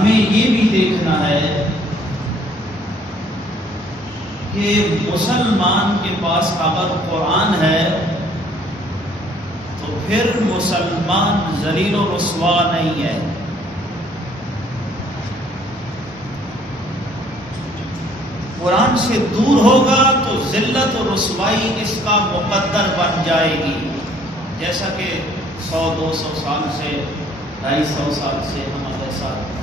ہمیں یہ بھی دیکھنا ہے کہ مسلمان کے پاس اگر قرآن ہے تو پھر مسلمان ذلیل و رسوا نہیں ہے. قرآن سے دور ہوگا تو ذلت و رسوائی اس کا مقدر بن جائے گی، جیسا کہ 100-200 سال سے 250 سال سے ہمارے ساتھ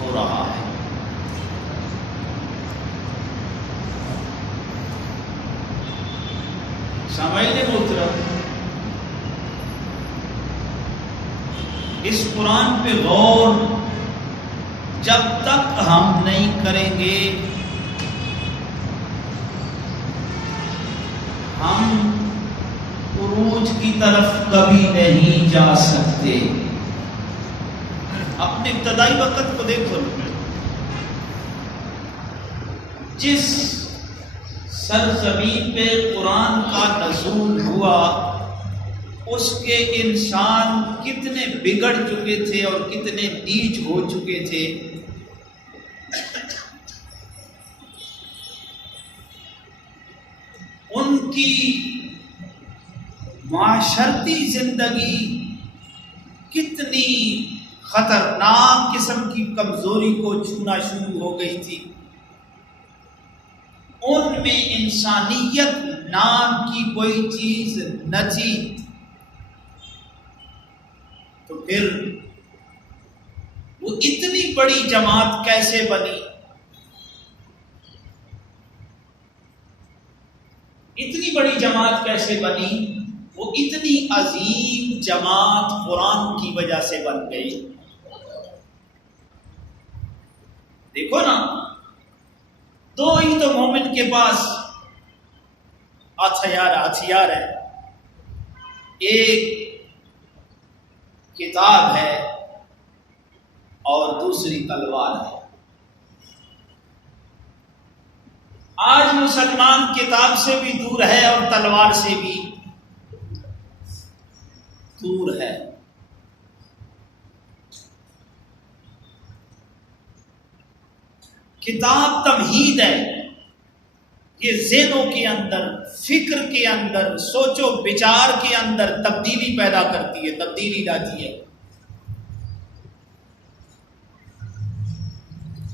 ہو رہا ہے. سامعین محترم، اس قرآن پہ غور جب تک ہم نہیں کریں گے ہم عروج کی طرف کبھی نہیں جا سکتے. اپنے ابتدائی وقت کو دیکھو، جس سرزمین پہ قرآن کا نزول ہوا اس کے انسان کتنے بگڑ چکے تھے اور کتنے نیچ ہو چکے تھے. ان کی معاشرتی زندگی کتنی خطرناک قسم کی کمزوری کو چھونا شروع ہو گئی تھی. ان میں انسانیت نام کی کوئی چیز نہ تھی. تو پھر وہ اتنی بڑی جماعت کیسے بنی؟ اتنی بڑی جماعت کیسے بنی؟ وہ اتنی عظیم جماعت قرآن کی وجہ سے بن گئی. دیکھو نا، دو ہی تو مومن کے پاس ہتھیار ہے. ایک کتاب ہے اور دوسری تلوار ہے. آج مسلمان کتاب سے بھی دور ہے اور تلوار سے بھی دور ہے. کتاب تمہید ہے، یہ ذہنوں کے اندر، فکر کے اندر، سوچ و بچار کے اندر تبدیلی پیدا کرتی ہے، تبدیلی لاتی ہے.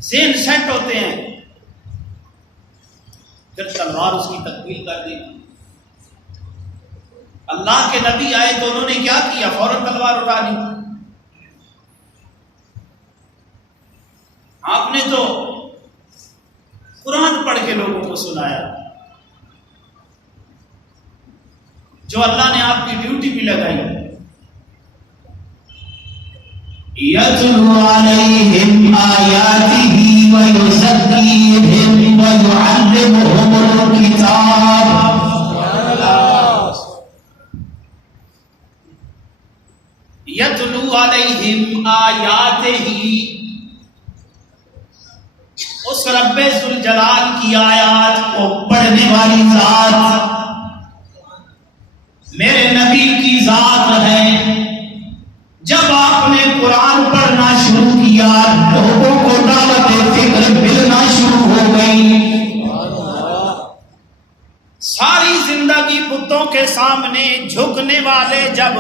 ذہن سیٹ ہوتے ہیں، پھر تلوار اس کی تکمیل کر دی. اللہ کے نبی آئے تو انہوں نے کیا کیا؟ فوراً تلوار اٹھا لی. آپ نے تو قرآن پڑھ کے لوگوں کو سنایا، جو اللہ نے آپ کی ڈیوٹی بھی لگائی. یتلو علیہم آیاتہ ویزکیہم ویعلمہم الکتاب. یتلو علیہم آیاتہ، اس رب ذوالجلال کی آیات کو پڑھنے والی ذات میرے نبی کی ذات ہے. جب آپ نے قرآن پڑھنا شروع کیا لوگوں کو دعوت فکر ملنا شروع ہو گئی. ساری زندگی بتوں کے سامنے جھکنے والے جب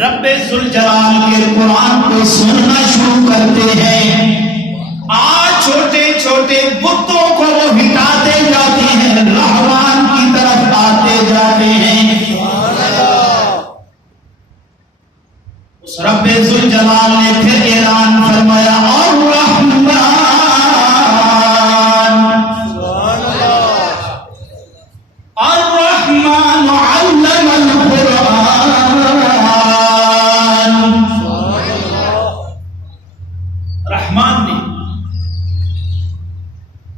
رب ذوالجلال کے قرآن کو سننا شروع کرتے ہیں، آج چھوٹے چھوٹے بتوں کو وہ ہٹاتے جاتے ہیں، رحمان کی طرف آتے جاتے ہیں. اس رب ذوالجلال نے پھر اعلان فرمایا الرحمن الرحمن علم القرآن.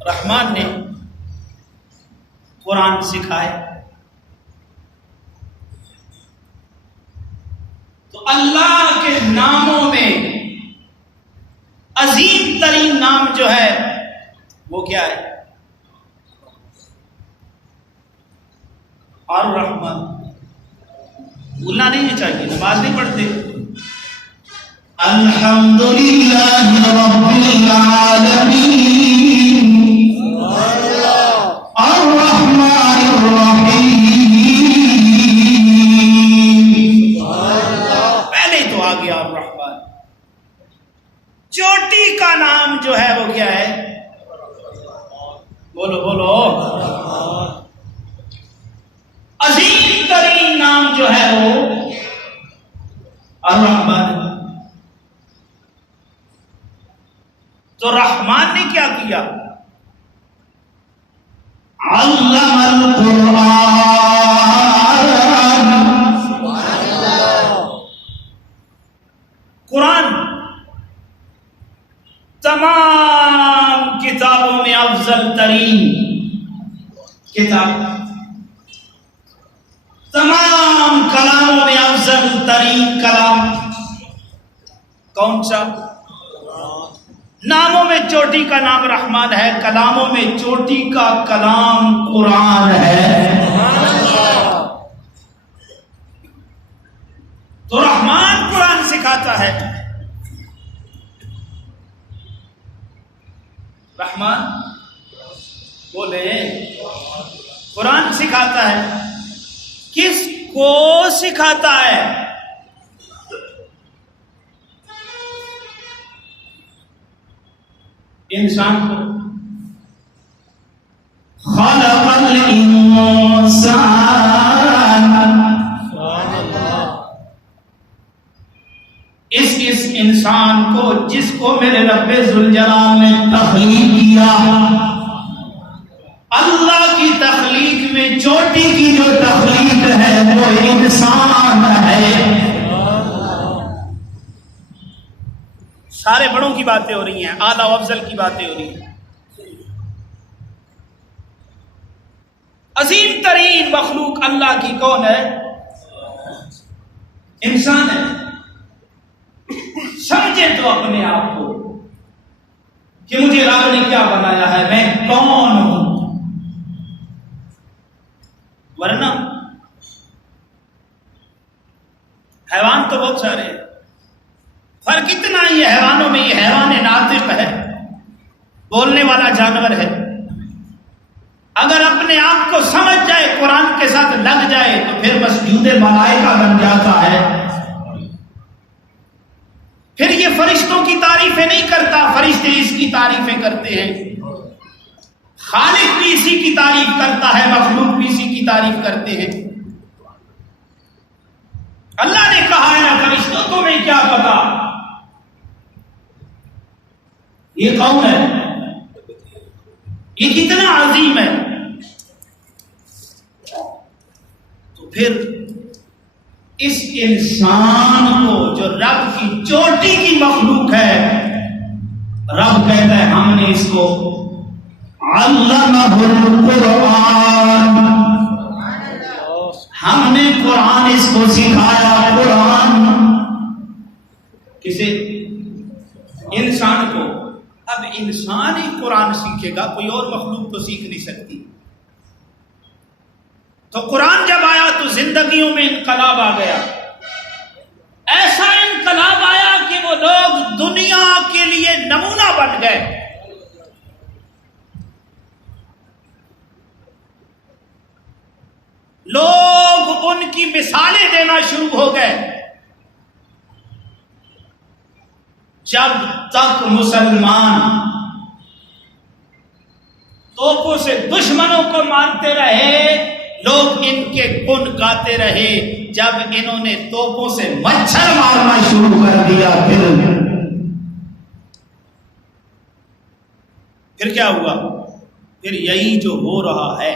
رحمان نے قرآن سکھائے. تو اللہ کے ناموں میں عظیم ترین نام جو ہے وہ کیا ہے؟ الرحمن. بھولنا نہیں چاہیے، نماز نہیں پڑھتے الحمد للہ رب العالمین الرحمن الرحیم. پہلے تو آ گیا الرحمن. چوٹی کا نام جو ہے وہ کیا ہے؟ بولو بولو. عظیم ترین نام جو ہے وہ الرحمن. تو رحمان نے کیا کیا؟ علم القرآن. قرآن تمام کتابوں میں افضل ترین کتاب، تمام کلاموں میں افضل ترین کلام کون سا؟ ناموں میں چوٹی کا نام رحمان ہے، کلاموں میں چوٹی کا کلام قرآن ہے. تو رحمان قرآن سکھاتا ہے. رحمان بولے قرآن سکھاتا ہے. کس کو سکھاتا ہے؟ انسان کو. خلق الانسان. اس انسان کو جس کو میرے رب ذوالجلال نے تخلیق کیا. اللہ کی تخلیق میں چوٹی کی جو تخلیق ہے وہ انسان ہے. سارے بڑوں کی باتیں ہو رہی ہیں، اعلیٰ و افضل کی باتیں ہو رہی ہیں. عظیم ترین مخلوق اللہ کی کون ہے؟ انسان ہے. سمجھے تو اپنے آپ کو کہ مجھے رب نے کیا بنایا ہے، میں کون ہوں. ورنہ حیوان تو بہت سارے ہیں، فرق اتنا ہی ہے حیوانوں میں. یہ حیوان ناطق ہے، بولنے والا جانور ہے. اگر اپنے آپ کو سمجھ جائے، قرآن کے ساتھ لگ جائے تو پھر مسجود ملائکہ بن جاتا ہے. پھر یہ فرشتوں کی تعریفیں نہیں کرتا، فرشتے اس کی تعریفیں کرتے ہیں. خالق بھی اسی کی تعریف کرتا ہے، مخلوق بھی اسی کی تعریف کرتے ہیں. اللہ نے کہا ہے فرشتوں تمہیں کیا پتا یہ کون ہے، یہ کتنا عظیم ہے. تو پھر اس انسان کو جو رب کی چوٹی کی مخلوق ہے، رب کہتا ہے ہم نے اس کو علمہ القرآن، ہم نے قرآن اس کو سکھایا. قرآن کسے؟ انسان کو. اب انسان ہی قرآن سیکھے گا، کوئی اور مخلوق تو سیکھ نہیں سکتی. تو قرآن جب آیا تو زندگیوں میں انقلاب آ گیا. ایسا انقلاب آیا کہ وہ لوگ دنیا کے لیے نمونہ بن گئے. لوگ ان کی مثالیں دینا شروع ہو گئے. جب تک مسلمان توپوں سے دشمنوں کو مارتے رہے، لوگ ان کے گن گاتے رہے. جب انہوں نے توپوں سے مچھر مارنا شروع کر دیا، پھر کیا ہوا؟ پھر یہی جو ہو رہا ہے.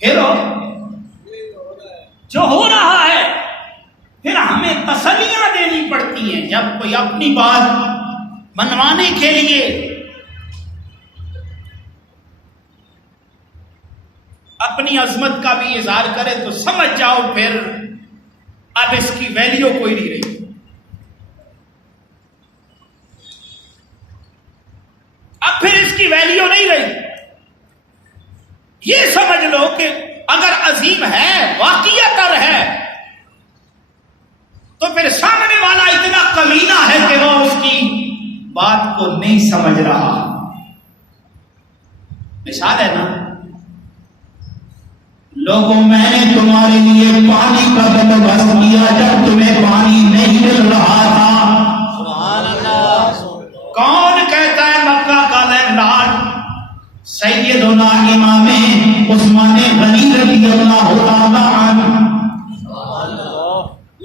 پھر جو ہو رہا ہے، پھر ہمیں تسلیاں دینی پڑتی ہیں. جب کوئی اپنی بات منوانے کے لیے اپنی عظمت کا بھی اظہار کرے تو سمجھ جاؤ پھر اب اس کی ویلیو کوئی نہیں رہی. اب پھر اس کی ویلیو نہیں رہی. یہ سمجھ لو کہ اگر عظیم ہے، واقعیت ہے، بات کو نہیں سمجھ رہا. مثال ہے نا، لوگوں میں نے تمہارے لیے پانی کا بندوبست کیا جب تمہیں پانی نہیں مل رہا تھا. سبحان اللہ. کون کہتا ہے مکہ کا لینڈلارڈ سیدنا امام عثمان غنی رضی اللہ تعالی عنہ،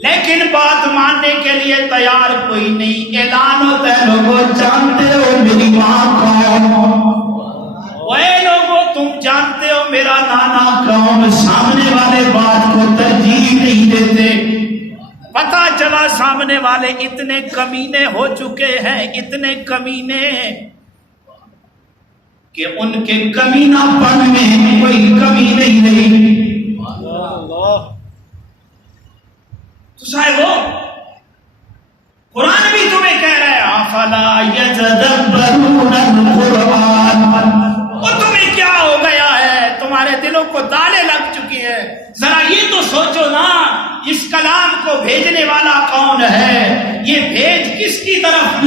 لیکن بات ماننے کے لیے تیار کوئی نہیں. اعلان ہوتا ہے لوگوں جانتے ہو میری ماں کون، اے لوگوں تم جانتے ہو میرا نانا کون. سامنے والے بات کو ترجیح نہیں دیتے. پتا چلا سامنے والے اتنے کمینے ہو چکے ہیں، اتنے کمینے کہ ان کے کمینہ پن میں کوئی کمی نہیں رہی. تو صاحبو قرآن بھی تمہیں کہہ رہا ہے افلا یتدبرون القرآن. اور تمہیں کیا ہو گیا ہے، تمہارے دلوں کو دالیں لگ چکی ہیں. ذرا یہ تو سوچو نا، اس کلام کو بھیجنے والا کون ہے، یہ بھیج کس کی طرف،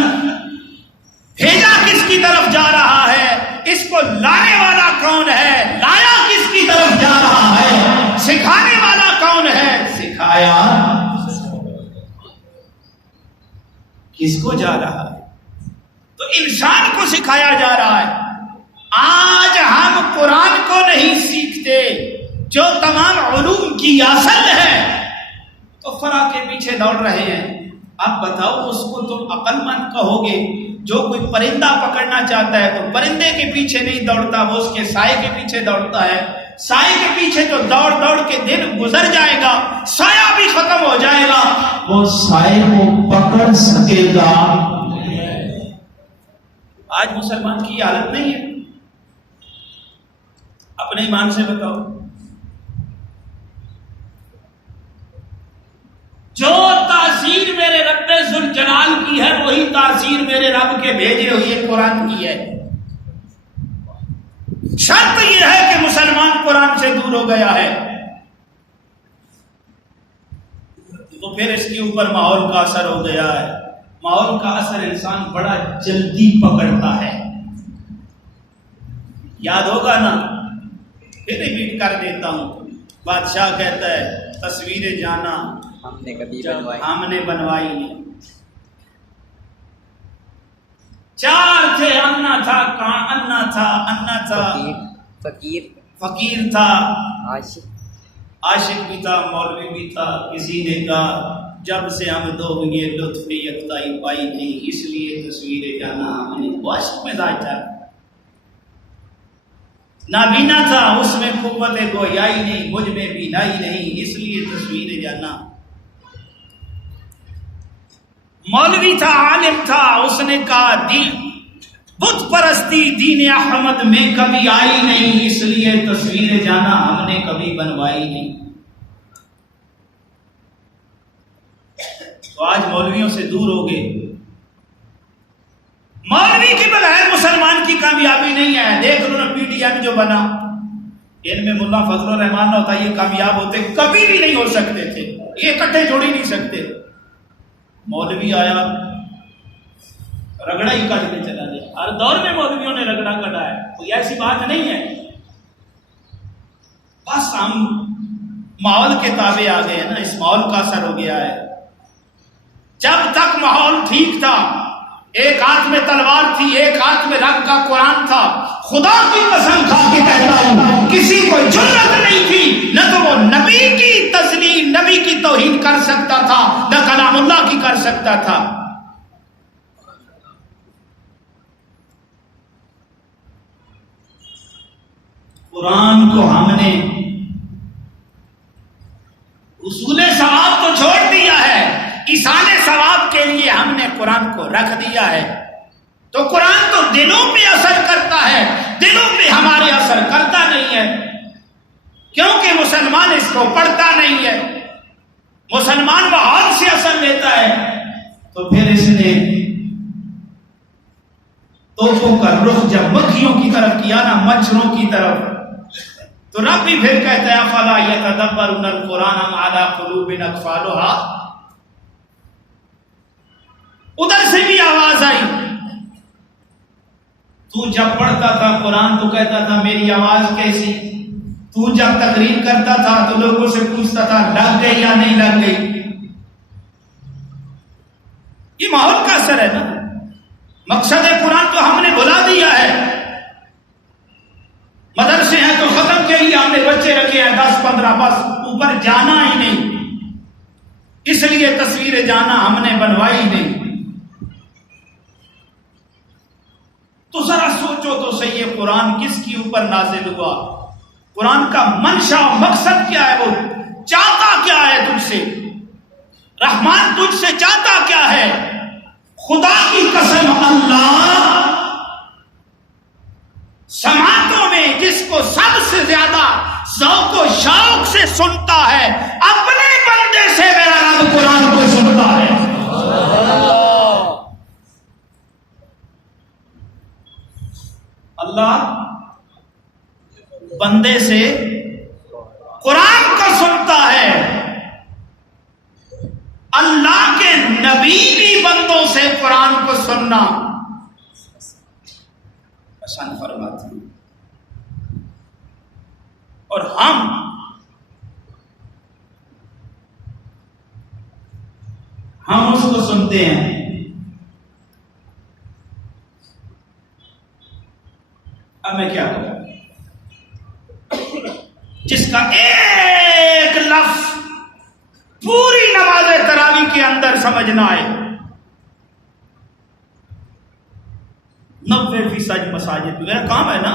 بھیجا کس کی طرف جا رہا ہے، اس کو لانے والا کون ہے، لایا کس کی طرف جا رہا ہے، سکھانے والا کون ہے، سکھایا کس کو جا رہا ہے. تو انسان کو سکھایا جا رہا ہے. آج ہم قرآن کو نہیں سیکھتے جو تمام علوم کی اصل ہے، تو فرع کے پیچھے دوڑ رہے ہیں. اب بتاؤ اس کو تم عقل مند کہو گے؟ جو کوئی پرندہ پکڑنا چاہتا ہے تو پرندے کے پیچھے نہیں دوڑتا، وہ اس کے سائے کے پیچھے دوڑتا ہے. سائے کے پیچھے تو دوڑ دوڑ کے دن گزر جائے گا، سایہ بھی ختم ہو جائے گا، وہ سائے کو پکڑ سکے گا. آج مسلمان کی حالت نہیں ہے. اپنے ایمان سے بتاؤ، جو تاثیر میرے رب ذوالجلال کی ہے وہی تاثیر میرے رب کے بھیجے ہوئے قرآن کی ہے. شرط یہ ہے کہ مسلمان قرآن سے دور ہو گیا ہے تو پھر اس کے اوپر ماحول کا اثر ہو گیا ہے. ماحول کا اثر انسان بڑا جلدی پکڑتا ہے. یاد ہوگا نا، پھر ریپیٹ کر دیتا ہوں. بادشاہ کہتا ہے تصویریں جانا ہم نے کبھی بنوائی، ہم نے بنوائی نہیں. چار تھے، انا تھا، انا تھا، انا تھا، فقیر تھا، عاشق بھی تھا، مولوی بھی تھا. کسی نے کہا جب سے ہم دو ہوئے لطف یکتائی پائی نہیں، اس لیے تصویریں جانا ہم نے. وہ عاشق مزاج تھا. نابینا تھا، اس میں قوت گویائی نہیں، مجھ میں بینائی نہیں، اس لیے تصویریں جانا. مولوی تھا، عالم تھا، اس نے کہا بت پرستی دین احمد میں کبھی آئی نہیں، اس لیے تصویریں جانا ہم نے کبھی بنوائی نہیں. تو آج مولویوں سے دور ہو گئے. مولوی کے بغیر مسلمان کی کامیابی نہیں ہے. دیکھ لو نا پی ٹی ایم جو بنا، ان میں ملا فضل الرحمان نہ ہوتا یہ کامیاب ہوتے کبھی بھی نہیں ہو سکتے تھے. یہ اکٹھے جوڑ ہی نہیں سکتے. مولوی آیا رگڑا ہی کٹ کے چلا گیا. ہر دور میں مولویوں نے رگڑا کٹا ہے، کوئی ایسی بات نہیں ہے. بس ہم ماحول کے تابع آ گئے ہیں نا، اس ماحول کا اثر ہو گیا ہے. جب تک ماحول ٹھیک تھا، ایک ہاتھ میں تلوار تھی، ایک ہاتھ میں رب کا قرآن تھا، خدا کی قسم کھا کے کہتا ہوں کسی کو جرأت نہیں تھی نہ تو وہ نبی کی تذلیل، نبی کی توہین کر سکتا تھا، نہ کلام اللہ کی کر سکتا تھا. قرآن کو ہم نے اصول ثواب تو چھوڑ دیا ہے، ایصال ثواب کے لیے ہم نے قرآن کو رکھ دیا ہے. تو قرآن تو دلوں پہ اثر کرتا ہے، دلوں پہ ہمارے اثر کرتا نہیں ہے، کیونکہ مسلمان اس کو پڑھتا نہیں ہے. مسلمان ماحول سے اثر لیتا ہے. تو پھر اس نے توپوں کا رخ جب مکھیوں کی طرف کیا نا، مچھروں کی طرف، تو رب بھی پھر کہتا ہے افلا یتدبرون القرآن ام علی قلوب اقفالها. ادھر سے بھی آواز آئی تو جب پڑھتا تھا قرآن تو کہتا تھا میری آواز کیسی، تو جب تقریر کرتا تھا تو لوگوں سے پوچھتا تھا لگ گئی یا نہیں لگ گئی. یہ ماحول کا اثر ہے نا. مقصد قرآن تو ہم نے بھلا دیا ہے. مدرسے ہیں تو ختم کے لیے ہم نے بچے رکھے ہیں 10-15، بس اوپر جانا ہی نہیں. اس لیے تصویر جانا ہم نے بنوائی نہیں. تو ذرا سوچو تو صحیح ہے قرآن کس کے اوپر نازل ہوا، قرآن کا منشا مقصد کیا ہے، وہ چاہتا کیا ہے تجھ سے، رحمان تجھ سے چاہتا کیا ہے. خدا کی قسم اللہ سماعتوں میں جس کو سب سے زیادہ ذوق و شوق سے سنتا ہے اپنے بندے سے میرا رب قرآن کو سنتا ہے. اللہ بندے سے قرآن کو سنتا ہے. اللہ کے نبی بھی بندوں سے قرآن کو سننا پسند فرماتے ہیں. اور ہم اس کو سنتے ہیں. اب میں کیا کروں جس کا ایک لفظ پوری نماز تراویح کے اندر سمجھنا ہے. 90% مساجد میرا کام ہے نا،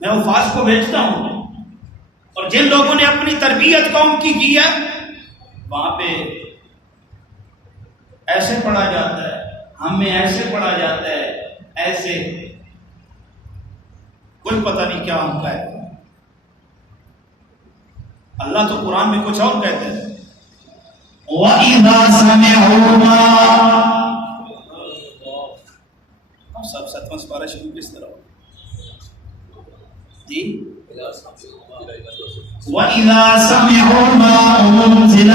میں حفاظ کو بھیجتا ہوں، اور جن لوگوں نے اپنی تربیت قوم کی ہے وہاں پہ ایسے پڑھا جاتا ہے، ہم میں ایسے پڑھا جاتا ہے، ایسے کوئی پتہ نہیں کیا ہم کا ہے. اللہ تو قرآن میں کچھ اور کہتے ہیں. وَإِذَا سَمِعُوا مَا سب 7واں پارہ شروع کس طرح جی وَإِذَا سَمِعُوا مَا أُنزِلَ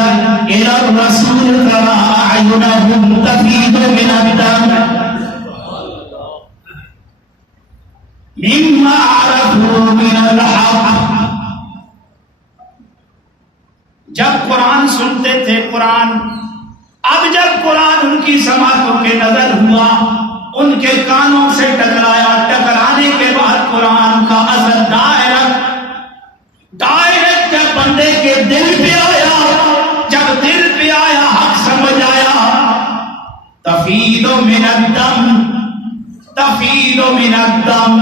إِلَى الرَّسُولِ تَرَىٰ أَعْيُنَهُمْ تَفِيضُ مِنَ الدَّمْعِ مِمَّا عَرَفُوا مِنَ الْحَقِّ. جب قرآن سنتے تھے قرآن، اب جب قرآن ان کی سماعتوں کے نظر ہوا، ان کے کانوں سے ٹکرایا، ٹکرانے کے بعد قرآن کا اثر ڈائریکٹ جب بندے کے دل پہ آیا، جب دل پہ آیا حق سمجھ آیا. تفیض من الدم، تفیض من الدم،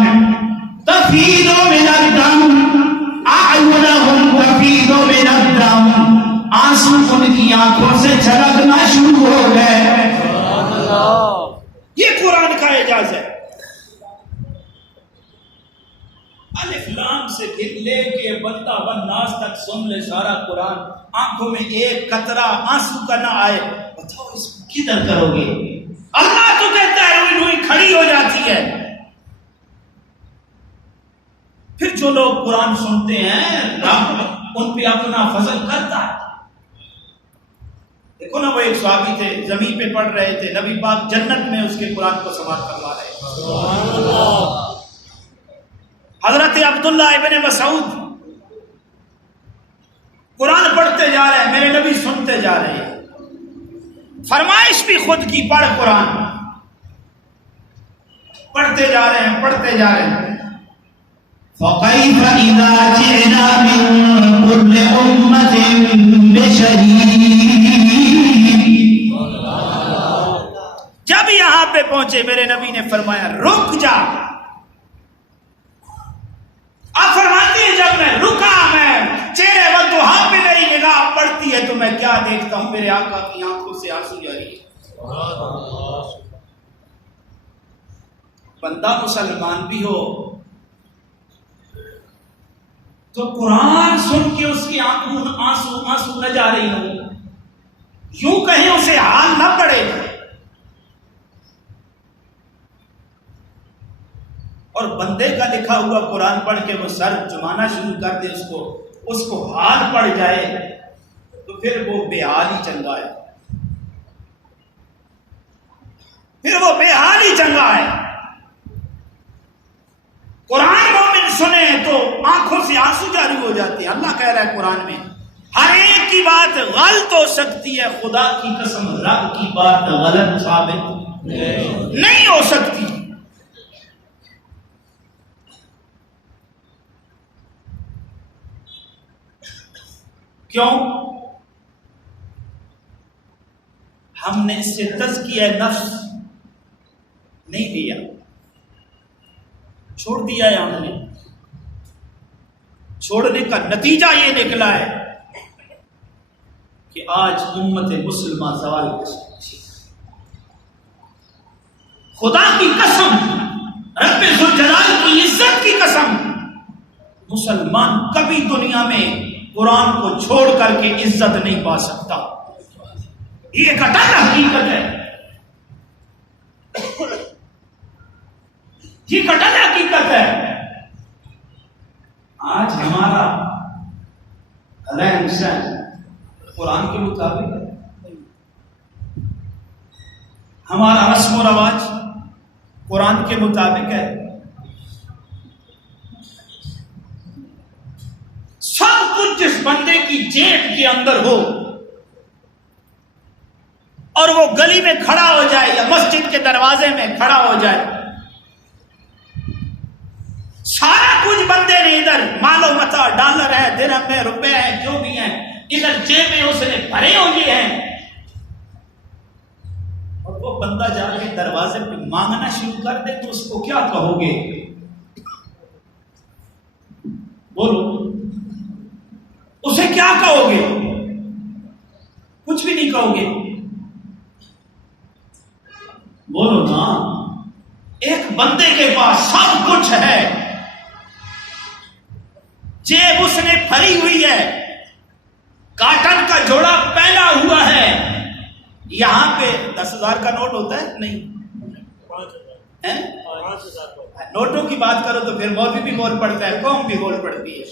تفیض من الدم، اعینہم تفیض من الدم. آنسو ان کی آنکھوں سے چھلکنا شروع ہو گئے. یہ قرآن کا اعجاز ہے. الف لام سے پھر لے کے بندہ والناس تک سن لے سارا قرآن، آنکھوں میں ایک قطرہ آنسو کا نہ آئے، بتاؤ اس کو کدھر کرو گے؟ اللہ تو کہتا ہے روئی روئی کھڑی ہو جاتی ہے. پھر جو لوگ قرآن سنتے ہیں رب ان پہ اپنا فضل کرتا ہے. دیکھو نا، وہ ایک صحابی تھے زمین پہ پڑھ رہے تھے، نبی پاک جنت میں اس کے قرآن کو سماعت کروا رہے تھے. حضرت عبداللہ ابن مسعود قرآن پڑھتے جا رہے ہیں، میرے نبی سنتے جا رہے ہیں. فرمائش بھی خود کی، پڑھ قرآن. پڑھتے جا رہے ہیں پڑھتے جا رہے ہیں. فَكَيْفَ إِذَا جِئْنَا مِن كُلِّ أُمَّةٍ بِشَهِيدٍ. جب یہاں پہ پہنچے میرے نبی نے فرمایا رک جا. آپ فرماتے ہیں جب میں رکا، میں چہرے وضحا پہ میری نگاہ پڑتی ہے تو میں کیا دیکھتا ہوں؟ میرے آقا کی آنکھوں سے آنسو جاری ہے. بندہ مسلمان بھی ہو تو قرآن سن کے اس کی آنکھوں آنسو نہ جا رہی ہو، یوں کہیں اسے حال نہ پڑے. اور بندے کا لکھا ہوا قرآن پڑھ کے وہ سر جمانا شروع کر دے، اس کو حال پڑ جائے تو پھر وہ بے حال ہی چنگا ہے. پھر وہ بے حال ہی چنگا ہے. قرآن مومن سنے تو آنکھوں سے آنسو جاری ہو جاتے ہیں. اللہ کہہ رہا ہے قرآن میں ہر ایک کی بات غلط ہو سکتی ہے، خدا کی قسم رب کی بات غلط ثابت نہیں ہو سکتی. کیوں؟ ہم نے اس سے تزکیہ نفس نہیں دیا، چھوڑ دیا ہے. ہم نے چھوڑنے کا نتیجہ یہ نکلا ہے کہ آج امت مسلمہ زوال خدا کی قسم، رب ذوالجلال کی عزت کی قسم، مسلمان کبھی دنیا میں قرآن کو چھوڑ کر کے عزت نہیں پا سکتا. یہ ایک اٹل حقیقت ہے، یہ اٹل حقیقت ہے. آج ہمارا رہن سہن قرآن کے مطابق ہے، ہمارا رسم و رواج قرآن کے مطابق ہے. سب کچھ جس بندے کی جیب کے اندر ہو اور وہ گلی میں کھڑا ہو جائے یا مسجد کے دروازے میں کھڑا ہو جائے، سارا کچھ بندے نے ادھر مال و متاع، ڈالر ہے، درہم ہے، روپے ہیں، جو بھی ہیں ادھر جیب میں اس نے بھرے ہوئے ہیں، اور وہ بندہ جا کے دروازے پہ مانگنا شروع کر دے تو اس کو کیا کہو گے؟ بولو، اسے کیا کہو گے؟ کچھ بھی نہیں کہو گے. بولو نا. ایک بندے کے پاس سب کچھ ہے، جیب اس نے بھری ہوئی ہے، کاٹن کا جوڑا پہنا ہوا ہے. یہاں پہ 10,000 کا نوٹ ہوتا ہے نہیں؟ نوٹوں کی بات کرو تو پھر مولوی بھی بول پڑتا ہے، قوم بھی بول پڑتی ہے.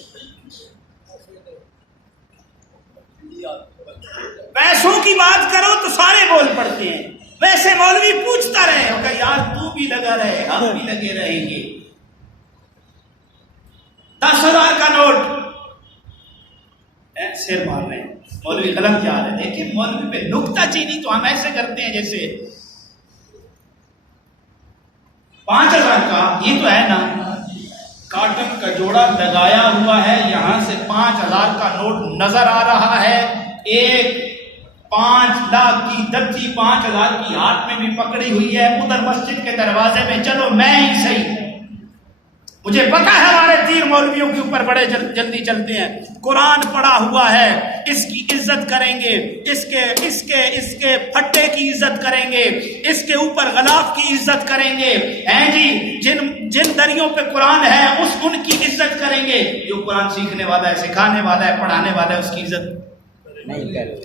پیسوں کی بات کرو تو سارے بول پڑتے ہیں. ویسے مولوی پوچھتا رہے ہوگا یار تو بھی لگا رہے، ہم بھی لگے رہیں گے. 10,000 کا نوٹ سر مار رہے ہیں، مولوی غلط جا رہے ہیں. لیکن مولوی پہ نکتہ چینی تو ہم ایسے کرتے ہیں جیسے 5,000 کا یہ تو ہے نا، کاٹن کا جوڑا لگایا ہوا ہے، یہاں سے 5,000 کا نوٹ نظر آ رہا ہے. ایک 5 لاکھ کی دبچی 5,000 کی ہاتھ میں بھی پکڑی ہوئی ہے، ادھر مسجد کے دروازے میں چلو میں ہی صحیح. مجھے پتا ہے ہمارے تیر مولویوں کے اوپر بڑے جلدی چلتے ہیں. قرآن پڑھا ہوا ہے، اس کی عزت کریں گے، اس کے پھٹے کی عزت کریں گے، اس کے اوپر غلاف کی عزت کریں گے. ہیں جی جن دریوں پہ قرآن ہے ان کی عزت کریں گے. جو قرآن سیکھنے والا ہے، سکھانے والا ہے، پڑھانے والا ہے، اس کی عزت نہیں کرے.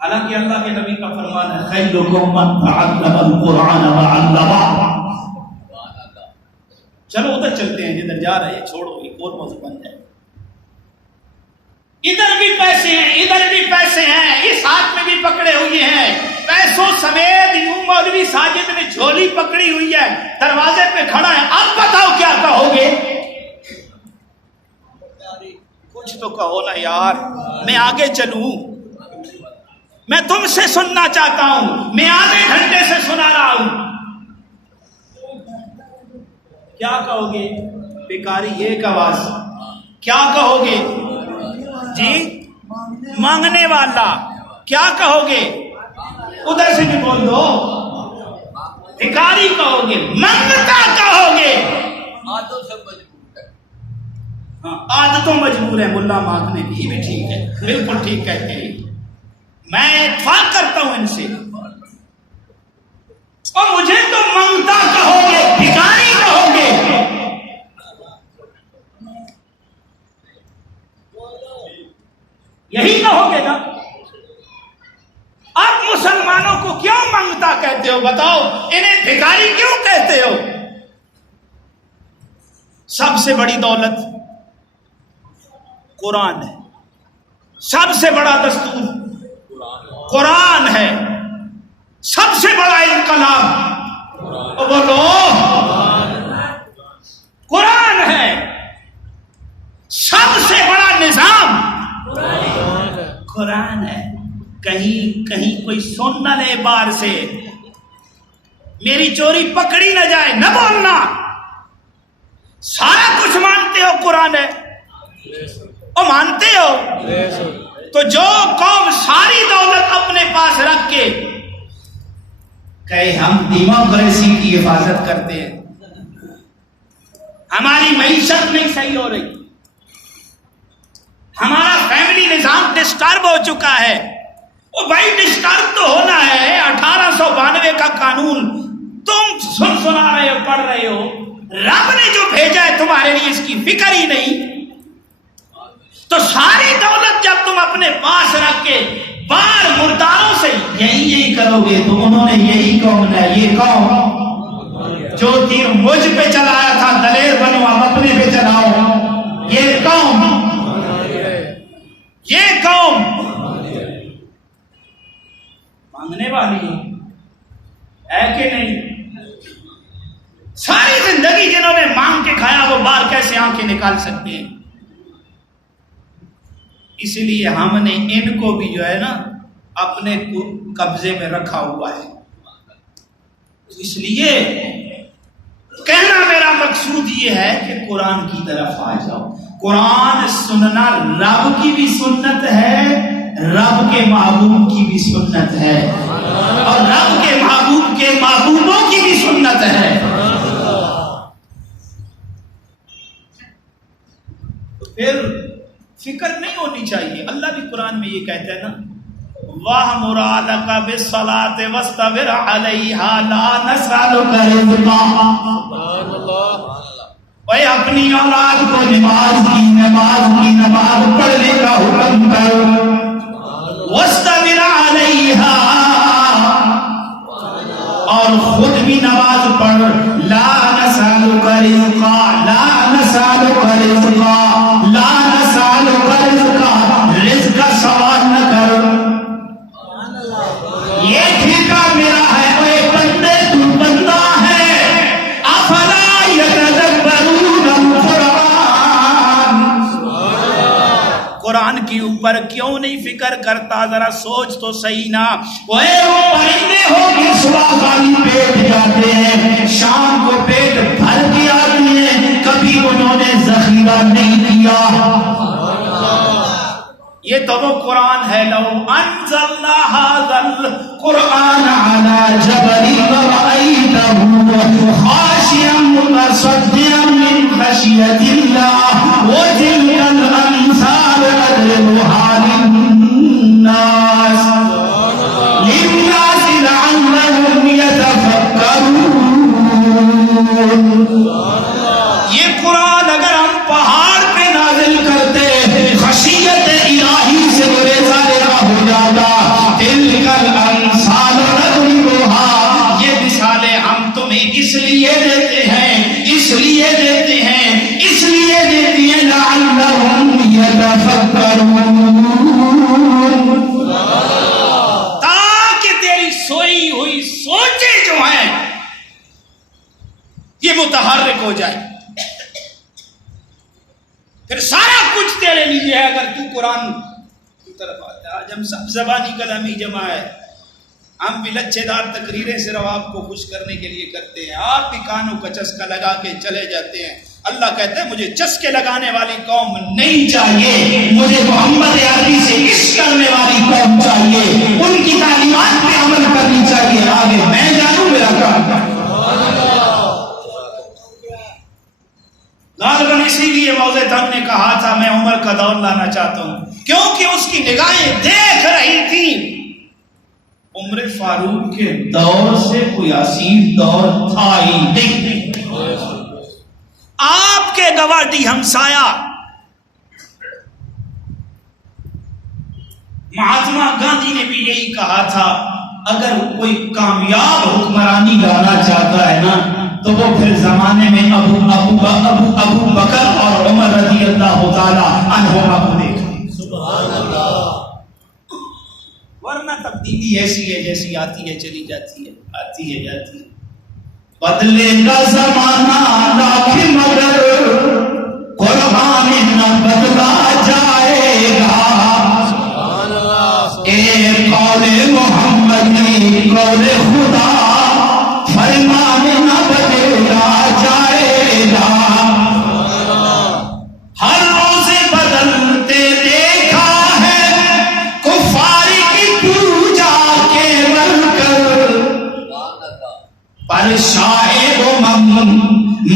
حالانکہ اللہ کے نبی کا فرمان ہے خیرکم من تعلم القرآن وعلمہ. چلو ادھر چلتے ہیں جدھر جا رہے ہیں، چھوڑو ایک اور موضوع بن جائے. ادھر بھی پیسے ہیں، ادھر بھی پیسے ہیں، اس ہاتھ میں بھی پکڑے ہوئے ہیں، پیسوں سمیت. یوں مولوی ساجد نے جھولی پکڑی ہوئی ہے، دروازے پہ کھڑا ہے. اب بتاؤ کیا کہو گے؟ کچھ تو کہو نا یار، میں آگے چلوں. میں تم سے سننا چاہتا ہوں، میں آدھے گھنٹے سے سنا رہا ہوں. کیا کہو گے؟ بیکاری ایک آواز. کیا کہو گے جی؟ مانگنے والا. کیا کہو گے؟ ادھر سے بھی بول دو. بیکاری کہو گے، منگتا کہو گے. عادتوں مجبور ہے ملا مانگنے کی. یہ بھی ٹھیک ہے، بالکل ٹھیک کہتے ہیں. میں اتفاق کرتا ہوں ان سے. اور مجھے تو منگتا کہو گے، بھکاری کہو گے. یہی کہو گے نا. اب مسلمانوں کو کیوں منگتا کہتے ہو؟ بتاؤ، انہیں بھکاری کیوں کہتے ہو؟ سب سے بڑی دولت قرآن ہے، سب سے بڑا دستور قرآن ہے، سب سے بڑا انقلاب بولو کہیں کوئی سن نہ لے باہر سے، میری چوری پکڑی نہ جائے، نہ بولنا۔ سارا کچھ مانتے ہو قرآن ہے، او مانتے ہو؟ تو جو قوم ساری دولت اپنے پاس رکھ کے کہے ہم ڈیموکریسی کی حفاظت کرتے ہیں، ہماری معیشت نہیں صحیح ہو رہی، ہمارا فیملی نظام ڈسٹرب ہو چکا ہے، وہ بھائی ڈسٹرب تو ہونا ہے۔ 1892 کا قانون تم سنا رہے ہو، پڑھ رہے ہو، رب نے جو بھیجا ہے تمہارے لیے اس کی فکر ہی نہیں۔ تو ساری دولت جب تم اپنے پاس رکھ کے باہر مرداروں سے یہی کرو گے تو انہوں نے یہی قوم ہے، یہ قوم جو تیر مجھ پہ چلایا تھا دلیر بنو اب اپنے پہ چلاؤ، یہ قوم مانگنے والی ہے کہ نہیں؟ ساری زندگی جنہوں نے مانگ کے کھایا وہ باہر کیسے آنکھیں نکال سکتے ہیں؟ اس لیے ہم نے ان کو بھی جو ہے نا اپنے قبضے میں رکھا ہوا ہے۔ اس لیے کہنا میرا مقصود یہ ہے کہ قرآن کی طرف آ جاؤ۔ قرآن سننا رب کی بھی سنت ہے، رب کے محبوب کی بھی سنت ہے، اور رب کے محبوب کے محبوبوں کی بھی سنت ہے۔ تو پھر فکر نہیں ہونی چاہیے۔ اللہ بھی قرآن میں یہ کہتا ہے نا، وَأْمُرْ أَهْلَكَ بِالصَّلَاةِ وَاسْتَبِرْ عَلَيْهَا لَا نَسْأَلُكَ رِزْقًا۔ اے اپنی اولاد کو نماز پڑھنے کا حکم کرو، وَاسْتَبِرْ عَلَيْهَا، اور خود بھی نماز پڑھ، لَا نَسْأَلُكَ رِزْقًا، لَا نَسْأَلُكَ رِزْقًا، لَا نَسْأَلُكَ رِزْقًا، رزق کا سوال نہ کرو، یہ ٹھیکہ میرا ہے، اے بندے تو بندہ ہے، افلا یتدبرون القرآن، قرآن کے اوپر کیوں نہیں فکر کرتا؟ ذرا سوچ تو صحیح نا۔ وہ پرندے ہو کے صبح خالی پیٹ جاتے ہیں، شام کو پیٹ بھر کے آتے ہیں، کبھی انہوں نے ذخیرہ نہیں کیا۔ یہ تو وہ قرآن ہے، لو انزلنا ھذا القرآن علی جبل لرأیتہ خاشعا متصدعا من خشیۃ اللہ وتلک الامثال نضربها للناس لعلهم یتفکرون۔ یہ قرآن اگر ہم پہاڑ پہ نازل کرتے خشیت الہی سے ریزہ ریزہ ہو جاتا، تلک الامثال نضربها، یہ مثالیں ہم تمہیں اس لیے دیتے ہیں، اس لیے دیتے ہیں، اس لیے دیتے ہیں لعلهم یتفکرون، تاکہ تیری سوئی ہوئی سوچیں جو ہیں یہ متحرک ہو جائے۔ پھر سارا کچھ تیرے لیے ہے اگر تو قرآن کی طرف آتا ہے۔ آج ہم سب زبانی کلامی جمع ہے، ہم بھی لچھے دار تقریریں صرف آپ کو خوش کرنے کے لیے کرتے ہیں، آپ بھی کانوں کا چسکا لگا کے چلے جاتے ہیں۔ اللہ کہتا ہے مجھے چسکے لگانے والی قوم نہیں چاہیے، مجھے محمد عربی سے عشق کرنے والی قوم چاہیے، ان کی تعلیمات پہ عمل کرنی چاہیے۔ آگے میں جانوں میرا کام، غالباً اسی لیے موضع ہم نے کہا تھا میں عمر کا دور لانا چاہتا ہوں، کیونکہ اس کی نگاہیں دیکھ رہی تھی عمر فاروق کے دور سے کوئی عظیم دور تھا ہی نہیں۔ آپ کے گوادی ہمسایہ مہاتما گاندھی نے بھی یہی کہا تھا، اگر کوئی کامیاب حکمرانی لانا چاہتا ہے نا تو وہ پھر زمانے میں ابو بکر اور عمر رضی اللہ تعالی عنہما کو دیکھیں، سبحان اللہ، ورنہ تبدیلی ایسی ہے جیسی آتی ہے چلی جاتی ہے، آتی ہے جاتی ہے۔ بدلے گا زمانہ لاکھ مگر قرآن نہ بدلا جائے گا، ایک قول خدا فرمان نہ بدلا جائے گا. ہر روز بدلتے دیکھا ہے کفار کی پوجا کے بن کر, پر شاعر و محمد